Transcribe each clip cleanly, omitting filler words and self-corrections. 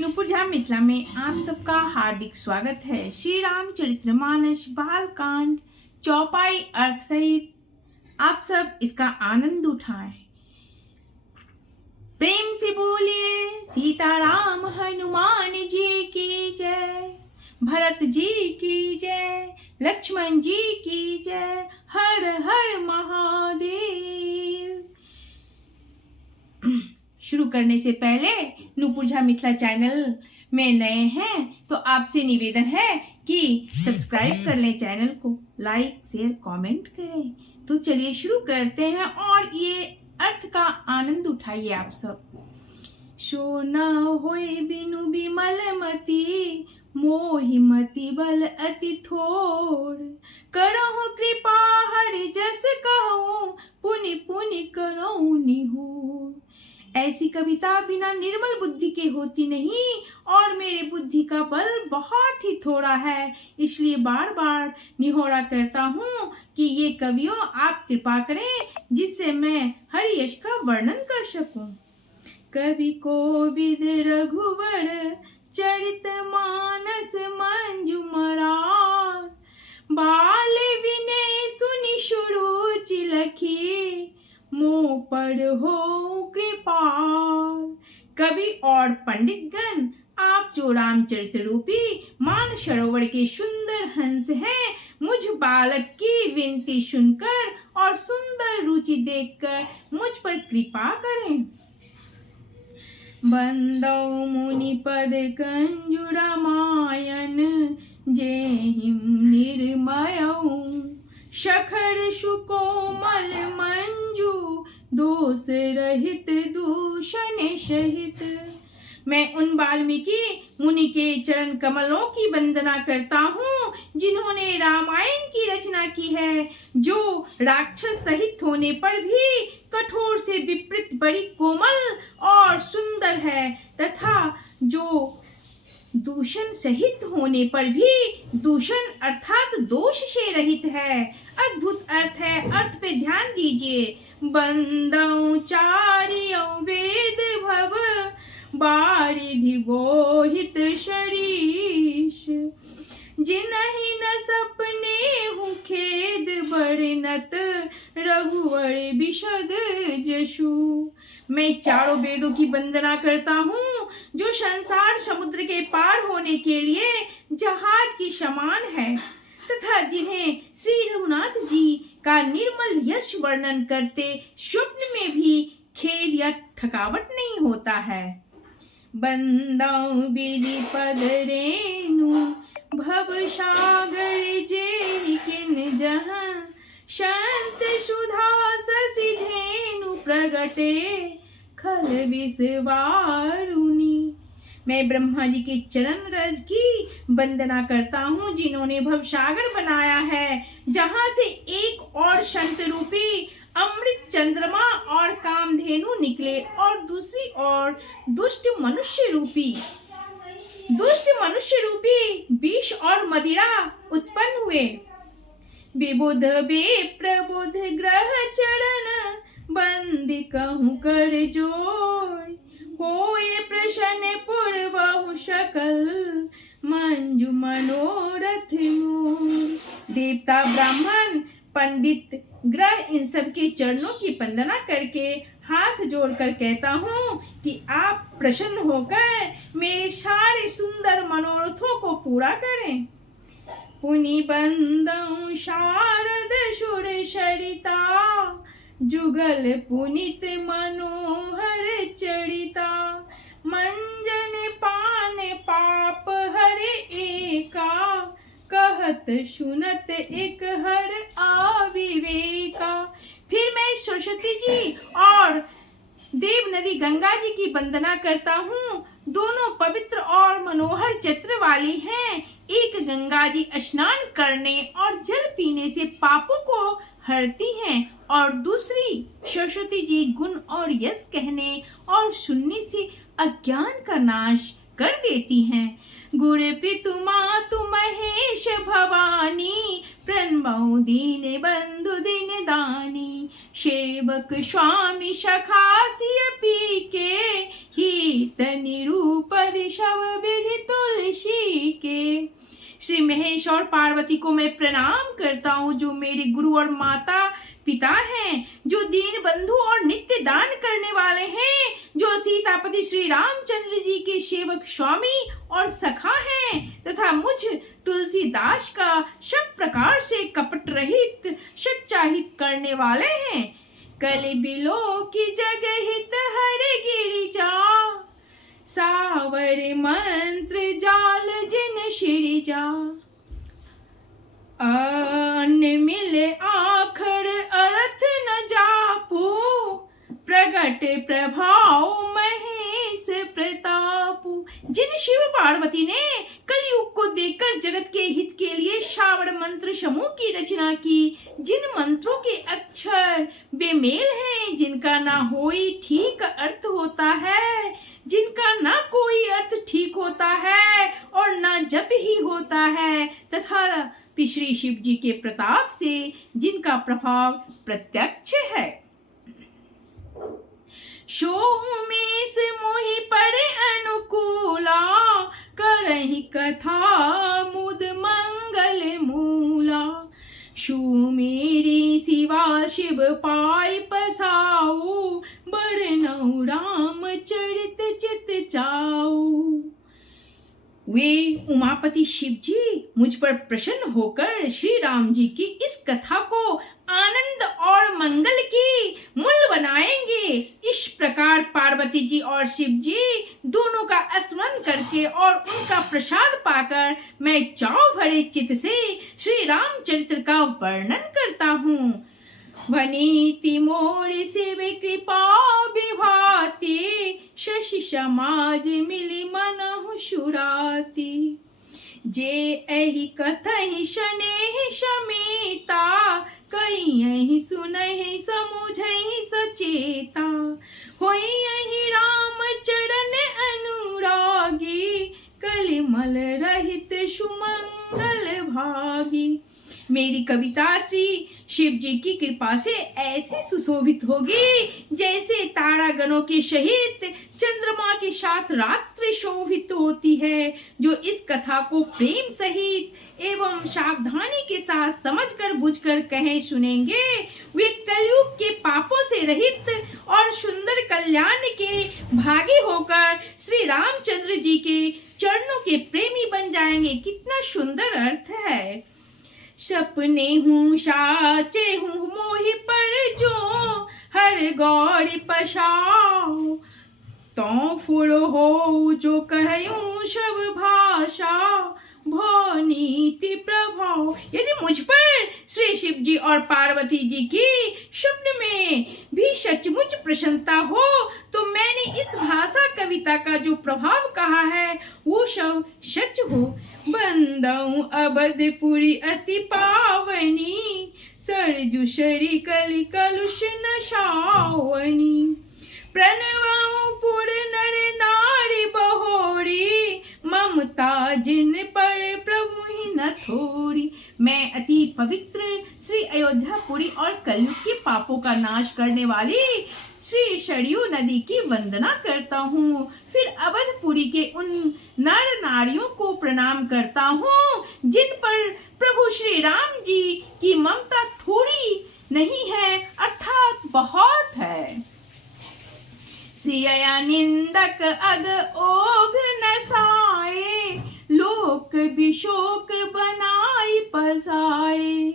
नूपुर झा मिथिला में आप सबका हार्दिक स्वागत है। श्री रामचरितमानस बालकांड चौपाई अर्थ सहित आप सब इसका आनंद उठाएं। प्रेम से बोलिए सीताराम हनुमान जी की जय, भरत जी की जय, लक्ष्मण जी की जय, हर हर महादेव। शुरू करने से पहले नूपुर झा मिथिला चैनल में नए हैं तो आपसे निवेदन है कि सब्सक्राइब कर लें चैनल को, लाइक शेयर कमेंट करें। तो चलिए शुरू करते हैं और ये अर्थ का आनंद उठाइए आप सब। सो न होए बिनु बिमल मति, मोहि मति बल अति थोर, करहु कृपा हरि जस कहूँ, पुनि पुनि करहु निहोर। ऐसी कविता बिना निर्मल बुद्धि के होती नहीं और मेरे बुद्धि का बल बहुत ही थोड़ा है, इसलिए बार बार निहोरा करता हूँ कि ये कवियों आप कृपा करें जिससे मैं हरि यश का वर्णन कर सकूं। कवि कोविद रघुवर चरित मानस मंजु मरार, बाल विनय सुनि सुरुचि लखी, मोह पर हो कृपाल। कवि और पंडितगण, आप जो रामचरित रूपी मान सरोवर के सुंदर हंस हैं, मुझ बालक की विनती सुनकर और सुंदर रुचि देखकर मुझ पर कृपा करें। बंदौ मुनि पद कंजु रामायण, जेहिम निर्मयौ, शखर सुकोमल मंजू, दोष रहित दूषण सहित। मैं उन वाल्मीकि मुनि के चरण कमलों की वंदना करता हूँ जिन्होंने रामायण की रचना की है, जो राक्षस सहित होने पर भी कठोर से विपरीत बड़ी कोमल और सुंदर है, तथा जो दूषण सहित होने पर भी दूषण अर्थात दोष से रहित है। अद्भुत अर्थ है, अर्थ पे ध्यान दीजिए। बंदौ चारियो वेद भव, बारिधि बोहित शरीश, जिनहि न सपने हूँ खेद बरनत, रघुवर विशद जशु। मैं चारों वेदों की वंदना करता हूँ जो संसार समुद्र के पार होने के लिए जहाज की समान है, तथा जिन्हें श्री रघुनाथ जी का निर्मल यश वर्णन करते स्वप्न में भी खेद या थकावट नहीं होता है। बंदौ बिधि पद रेणु, भव सागर जे किन जहाँ, शांत सुधा शशि धेनु प्रगटे, खल विषवारुणी। मैं ब्रह्मा जी के चरण रज की वंदना करता हूँ जिन्होंने भवसागर बनाया है, जहाँ से एक और संत रूपी अमृत चंद्रमा और कामधेनु निकले और दूसरी ओर दुष्ट मनुष्य रूपी विष और मदिरा उत्पन्न हुए। विबुध बेप्रबुध ग्रह चरण, बंदी कहूँ कर जोर, होए प्रश्न पूर्वहु सकल, मंजु मनोरथ मोर। देवता ब्राह्मण पंडित ग्रह इन सब के चरणों की वंदना करके हाथ जोड़कर कहता हूँ कि आप प्रसन्न होकर मेरे सारे सुंदर मनोरथों को पूरा करें। पुनि बंदौ शारद सुर सरिता, जुगल पुनित मनोहर चरिता, मंजन पान पाप हरे एका, कहत सुनत एक हर अविवेका। फिर मैं सरस्वती जी और देव नदी गंगा जी की वंदना करता हूँ, दोनों पवित्र और मनोहर चित्र वाली हैं। एक गंगा जी स्नान करने और जल पीने से पापों को हरती हैं और दूसरी सरस्वती जी गुण और यश कहने और सुनने से अज्ञान का नाश कर देती हैं। गुर पितु मातु महेश भवानी, प्रणमऊ दीन बंधु दिन दानी। सेवक स्वामी सखासिय पी के, हित निरूपद शव विधि तुलसी के। श्री महेश और पार्वती को मैं प्रणाम करता हूँ, जो मेरे गुरु और माता पिता हैं, जो दीन बंधु और नित्य दान करने वाले हैं, जो सीतापति श्री रामचंद्र जी के सेवक स्वामी और सखा हैं, तथा मुझ तुलसीदास का सब प्रकार से कपट रहित सच्चा हित करने वाले हैं। कलि बिलो की जग हित हर गिरिजा, सावर मंत्र जाल जिन शिरिजा। अन्न मिले आखर अर्थ न जापू, प्रगट प्रभाव महेश प्रतापू। जिन शिव पार्वती ने कलयुग को देखकर जगत के हित के लिए श्रावण मंत्र समूह की रचना की, जिन मंत्रों के अक्षर बेमेल हैं, जिनका ना कोई ठीक अर्थ होता है, जिनका ना कोई अर्थ ठीक होता है और ना जप ही होता है, तथा श्री शिव जी के प्रताप से जिनका प्रभाव प्रत्यक्ष है। सोमेश मोहि पड़े अनुकूला, करहि कथा मुद मंगल मूला। सुमेरी शिवा शिव पाय पसाऊ, बरनऊ राम चरित चित चाऊ। वे उमापति शिव जी मुझ पर प्रसन्न होकर श्री राम जी की इस कथा को आनंद और मंगल की मूल बनाएंगे। इस प्रकार पार्वती जी और शिव जी दोनों का स्मरण करके और उनका प्रसाद पाकर मैं चाव भरे चित्त से श्री रामचरित्र का वर्णन करता हूँ। वनीति मोर शिव कृपा विभाति, शशि समाज मिली मनहु सुराती। जे एहि कथहि शनेहि समेता, कहिहि सुनहि समुझहि सचेता। होइहि राम चरण अनुरागी, कलिमल रहित सुमंगल भागी। मेरी कविता श्री शिव जी की कृपा से ऐसी सुशोभित होगी जैसे तारागणों के सहित चंद्रमा के साथ रात्रि शोभित होती है। जो इस कथा को प्रेम सहित एवं सावधानी के साथ समझकर बुझकर कहे सुनेंगे, वे कलयुग के पापों से रहित और सुंदर कल्याण के भागी होकर श्री रामचंद्र जी के चरणों के प्रेमी बन जाएंगे। कितना सुंदर अर्थ है। सपने हूँ साचे हूँ मोहि पर जो, हर गौर पशाओ। तो फुर हो जो कहूँ सब भाषा, भो नीति प्रभाव। यदि मुझ पर श्री शिव जी और पार्वती जी की स्वप्न में भी सचमुच प्रसन्नता हो, तो मैंने इस भाषा कविता का जो प्रभाव कहा है वो सब सच हो। बंदऊ अवधपुरी अति पावनी, सरजु शरी कलि कलुष नशावनी। प्रणवऊ पुर नर नारी बहोरी, ममता जिन पर प्रभु ही न थोड़ी। मैं अति पवित्र श्री अयोध्यापुरी और कलयुग के पापों का नाश करने वाली श्री सरयू नदी की वंदना करता हूँ। फिर अवधपुरी के उन नर नारियों को प्रणाम करता हूँ जिन पर प्रभु श्री राम जी की ममता थोड़ी नहीं है, अर्थात बहुत है। सिया निंदक अग ओघ नसाए, लोक विशोक बनाई पसाए।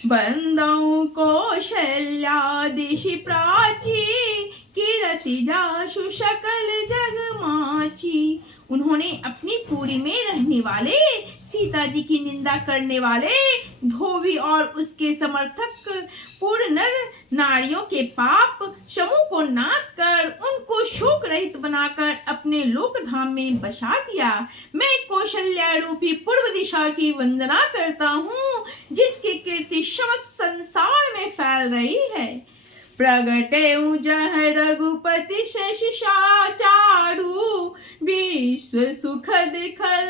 बंदऊ कौशल्या दिशि प्राची, कीरति जासु सकल जग माची। उन्होंने अपनी पुरी में रहने वाले सीता जी की निंदा करने वाले धोबी और उसके समर्थक पूर्ण नर नारियों के पाप समूह को नाश कर उनको शोक रहित बनाकर अपने लोक धाम में बसा दिया। मैं कौशल्या रूपी पूर्व दिशा की वंदना करता हूँ जिसकी कीर्ति समस्त संसार में फैल रही है। प्रगटे जह रघुपति शशि चारु, विश्व विश्व सुखद खल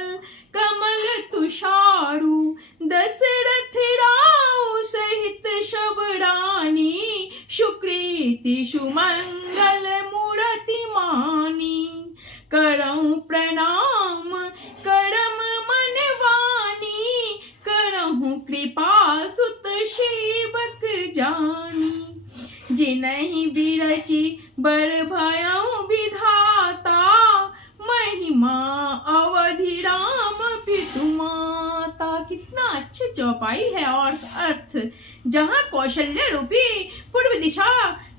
कमल तुषारु दशरथ राउ सहित शब रानी सुकृति सुमंगल मूर्ति मानी करऊं प्रणाम करम मन वाणी करहूं कृपा सुत सेवक जानी जिनहि बिरचि बर भयउ विधाता महिमा अवधि राम पितु माता। कितना अच्छा चौपाई है। और अर्थ, जहाँ कौशल्य रूपी पूर्व दिशा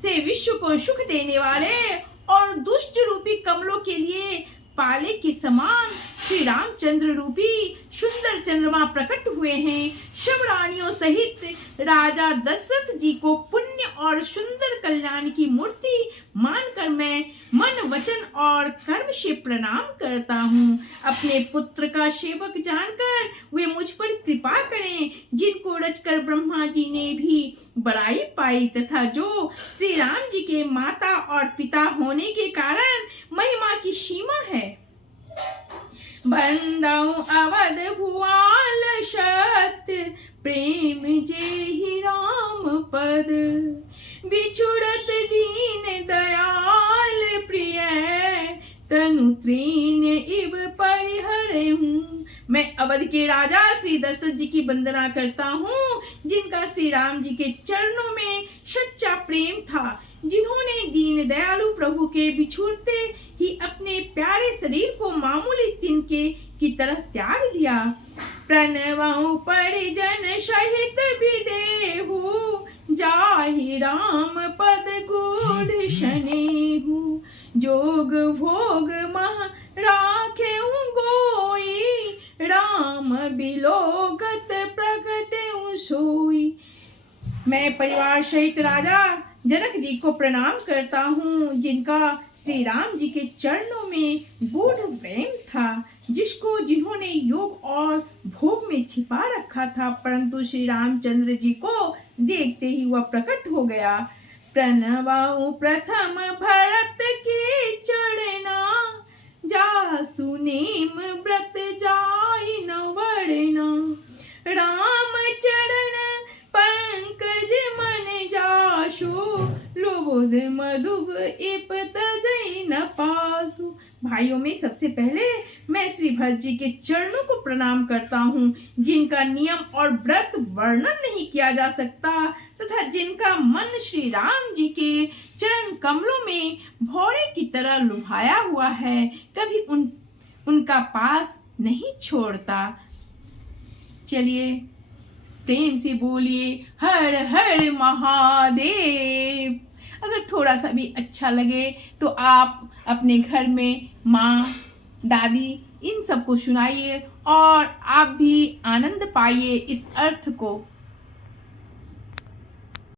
से विश्व को सुख देने वाले और दुष्ट रूपी कमलों के लिए पाले के समान श्री रामचंद्र रूपी सुंदर चंद्रमा प्रकट हुए हैं, सब रानियों सहित राजा दशरथ जी को पुण्य और सुंदर कल्याण की मूर्ति मानकर मैं मन वचन और कर्म से प्रणाम करता हूँ। अपने पुत्र का सेवक जानकर वे मुझ पर कृपा करें, जिनको रचकर ब्रह्मा जी ने भी बड़ाई पाई तथा जो श्री राम जी के माता और पिता होने के कारण महिमा की सीमा है। बंदऊ अवध भुआल सत्य प्रेम जेहि राम पद बिछुड़त दीन दयाल प्रिय तनु तृण इब परिहरहूं। मैं अवध के राजा श्री दशरथ जी की वंदना करता हूँ, जिनका श्री राम जी के चरणों में सच्चा प्रेम था, जिन्होंने दीन दयालु प्रभु के बिछुड़ते ही अपने प्यारे शरीर को मामूली तिनके की तरह त्याग दिया। प्रणवऊ परिजन सहित विदेहु जाहि राम पद गूढ़ शनेहु जोग भोग मह राखेउ गोई राम बिलोकत प्रगटेउ सोई। मैं परिवार सहित राजा जनक जी को प्रणाम करता हूँ, जिनका श्री राम जी के चरणों में गूढ़ प्रेम था, जिन्होंने योग और भोग में छिपा रखा था, परंतु श्री रामचंद्र जी को देखते ही वह प्रकट हो गया। प्रणवऊ प्रथम भरत के चरणा जासु नेम व्रत जाय न वर्णा राम चरण पंकज मन जासु लोबोध मधुब इप तजै न पासु। भाइयों में सबसे पहले मैं श्री भरत जी के चरणों को प्रणाम करता हूँ, जिनका नियम और व्रत वर्णन नहीं किया जा सकता तथा जिनका मन श्री राम जी के चरण कमलों में भौरे की तरह लुभाया हुआ है, कभी उनका पास नहीं छोड़ता। चलिए प्रेम से बोलिए हर हर महादेव। अगर थोड़ा सा भी अच्छा लगे तो आप अपने घर में माँ, दादी इन सबको सुनाइए और आप भी आनंद पाइए इस अर्थ को।